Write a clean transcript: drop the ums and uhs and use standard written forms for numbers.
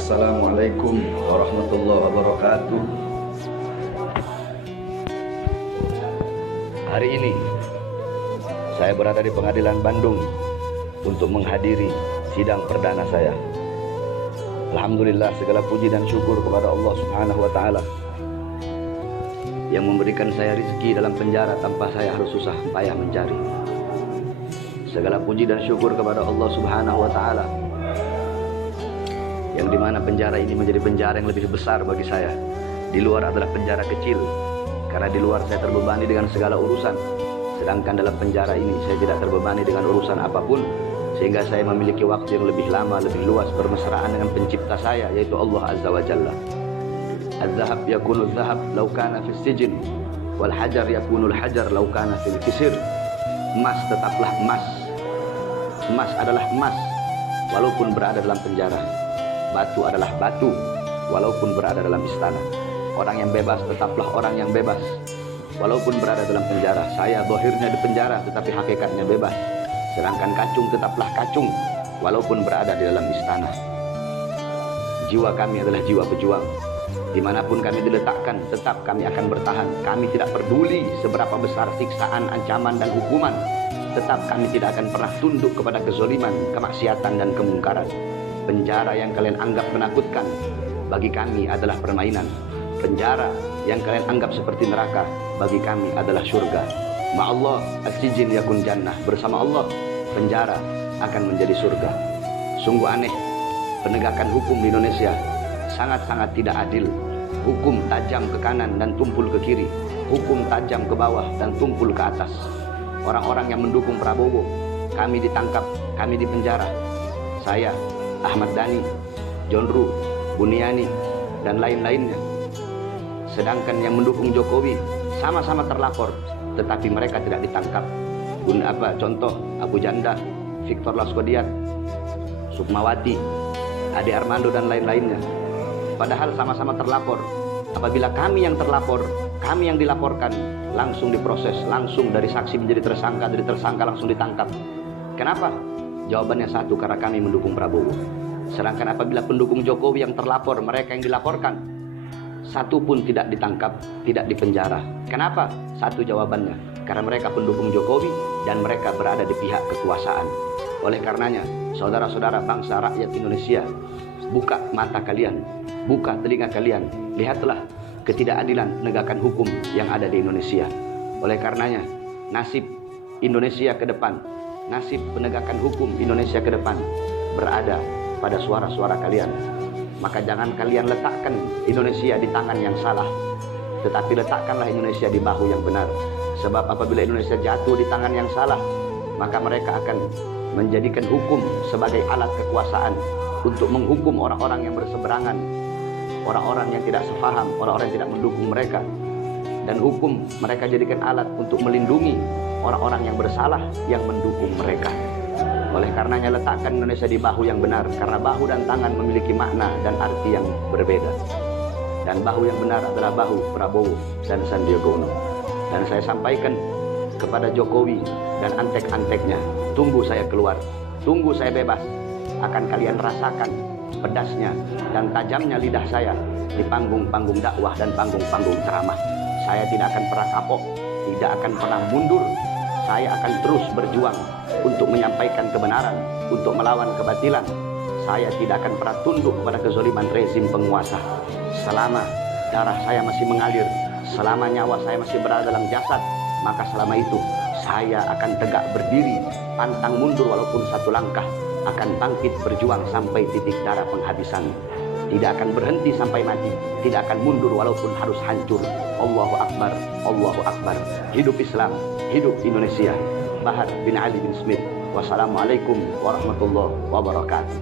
Assalamualaikum warahmatullahi wabarakatuh. Hari ini saya berada di Pengadilan Bandung untuk menghadiri sidang perdana saya. Alhamdulillah, segala puji dan syukur kepada Allah Subhanahu wa taala yang memberikan saya rezeki dalam penjara tanpa saya harus susah payah mencari. Segala puji dan syukur kepada Allah Subhanahu wa taala yang dimana penjara ini menjadi penjara yang lebih besar bagi saya. Di luar adalah penjara kecil, karena di luar saya terbebani dengan segala urusan, sedangkan dalam penjara ini saya tidak terbebani dengan urusan apapun, sehingga saya memiliki waktu yang lebih lama, lebih luas bermesraan dengan pencipta saya, yaitu Allah Azza wa Jalla. Az-zahab yakunu zahab law kana fis sijn, wal hajar yakunul hajar law kana fil kisir. Emas tetaplah emas, emas adalah emas walaupun berada dalam penjara. Batu adalah batu walaupun berada dalam istana. Orang yang bebas tetaplah orang yang bebas walaupun berada dalam penjara. Saya zahirnya di penjara tetapi hakikatnya bebas. Sedangkan kacung tetaplah kacung walaupun berada di dalam istana. Jiwa kami adalah jiwa pejuang. Dimanapun kami diletakkan, tetap kami akan bertahan. Kami tidak peduli seberapa besar siksaan, ancaman, dan hukuman. Tetap kami tidak akan pernah tunduk kepada kezoliman, kemaksiatan, dan kemungkaran. Penjara yang kalian anggap menakutkan bagi kami adalah permainan. Penjara yang kalian anggap seperti neraka bagi kami adalah surga. Ma'allah as-sijn yakun jannah. Bersama Allah, penjara akan menjadi surga. Sungguh aneh, penegakan hukum di Indonesia sangat-sangat tidak adil. Hukum tajam ke kanan dan tumpul ke kiri, hukum tajam ke bawah dan tumpul ke atas. Orang-orang yang mendukung Prabowo, kami ditangkap, kami dipenjara. Saya, Ahmad Dhani, John Ruh, Buniani, dan lain-lainnya. Sedangkan yang mendukung Jokowi sama-sama terlapor, tetapi mereka tidak ditangkap. Contoh Abu Janda, Victor Laskodiat, Sukmawati, Ade Armando, dan lain-lainnya. Padahal sama-sama terlapor. Apabila kami yang terlapor, kami yang dilaporkan, langsung diproses, langsung dari saksi menjadi tersangka, dari tersangka langsung ditangkap. Kenapa? Jawabannya satu, karena kami mendukung Prabowo. Sedangkan apabila pendukung Jokowi yang terlapor, mereka yang dilaporkan, satu pun tidak ditangkap, tidak dipenjara. Kenapa? Satu jawabannya, karena mereka pendukung Jokowi dan mereka berada di pihak kekuasaan. Oleh karenanya, saudara-saudara bangsa rakyat Indonesia, buka mata kalian, buka telinga kalian, lihatlah ketidakadilan penegakan hukum yang ada di Indonesia. Oleh karenanya, nasib Indonesia ke depan, nasib penegakan hukum Indonesia ke depan berada pada suara-suara kalian. Maka jangan kalian letakkan Indonesia di tangan yang salah, tetapi letakkanlah Indonesia di bahu yang benar. Sebab apabila Indonesia jatuh di tangan yang salah, maka mereka akan menjadikan hukum sebagai alat kekuasaan untuk menghukum orang-orang yang berseberangan, orang-orang yang tidak sepaham, orang-orang yang tidak mendukung mereka. Dan hukum mereka jadikan alat untuk melindungi orang-orang yang bersalah yang mendukung mereka. Oleh karenanya letakkan Indonesia di bahu yang benar, karena bahu dan tangan memiliki makna dan arti yang berbeda. Dan bahu yang benar adalah bahu Prabowo dan Sandiaga Uno. Dan saya sampaikan kepada Jokowi dan antek-anteknya, tunggu saya keluar, tunggu saya bebas, akan kalian rasakan pedasnya dan tajamnya lidah saya di panggung-panggung dakwah dan panggung-panggung ceramah. Saya tidak akan pernah kapok, tidak akan pernah mundur. Saya akan terus berjuang untuk menyampaikan kebenaran, untuk melawan kebatilan. Saya tidak akan pernah tunduk kepada kezaliman rezim penguasa. Selama darah saya masih mengalir, selama nyawa saya masih berada dalam jasad, maka selama itu saya akan tegak berdiri, pantang mundur walaupun satu langkah, akan bangkit berjuang sampai titik darah penghabisan. Tidak akan berhenti sampai mati, tidak akan mundur walaupun harus hancur. Allahu Akbar, Allahu Akbar. Hidup Islam, hidup Indonesia. Bahar bin Ali bin Smith. Wassalamualaikum warahmatullahi wabarakatuh.